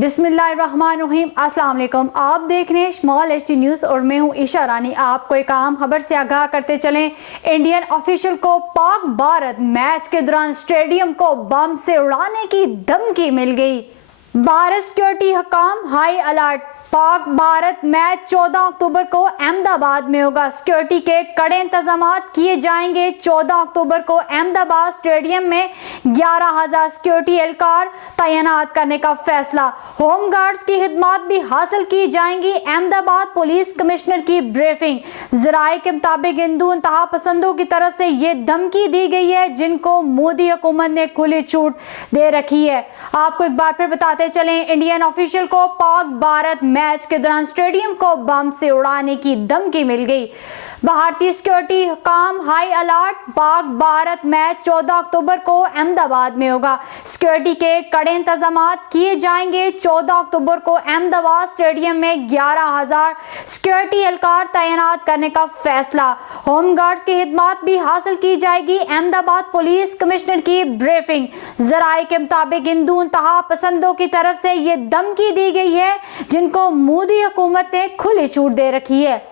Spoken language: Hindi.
बिस्मिल्लाहिर्रहमानिर्रहीम। अस्सलाम वालेकुम। आप देख रहे हैं स्मॉल एचडी न्यूज़ और मैं हूं ईशा रानी। आपको एक आम खबर से आगाह करते चलें। इंडियन ऑफिशियल को पाक भारत मैच के दौरान स्टेडियम को बम से उड़ाने की धमकी मिल गई। Bharat security Hakam high alert. Pak Bharat match 14 अक्टूबर को अहमदाबाद में होगा। सिक्योरिटी के कड़े इंतजाम किए जाएंगे। 14 अक्टूबर को अहमदाबाद स्टेडियम में 11,000 सिक्योरिटी एहलकार तैनात करने का फैसला। होम गार्ड्स की खिदमत भी हासिल की जाएंगी। अहमदाबाद पुलिस कमिश्नर की ब्रीफिंग। जराये के मुताबिक हिंदू इंतहा पसंदों की तरफ से ये धमकी दी गई है, जिनको मोदी हुकूमत ने खुली छूट दे रखी है। आपको एक बार फिर बताते चलें, इंडियन ऑफिशियल को पाक भारत मैच के दौरान स्टेडियम को बम से उड़ाने की धमकी मिल गई। भारतीय सिक्योरिटी हुकाम high alert. Pak Bharat match 14 अक्टूबर को अहमदाबाद में होगा। सिक्योरिटी के कड़े इंतजाम किए जाएंगे। 14 अक्टूबर को अहमदाबाद स्टेडियम में 11,000 सिक्योरिटी एहलकार तैनात करने का फैसला। होम गार्ड्स की खिदमत भी हासिल की जाएगी। अहमदाबाद पुलिस कमिश्नर की ब्रीफिंग। जराये के मुताबिक हिंदू इंतहा पसंदों की तरफ से ये धमकी दी गई है, जिनको मोदी हुकूमत ने खुली छूट दे रखी है।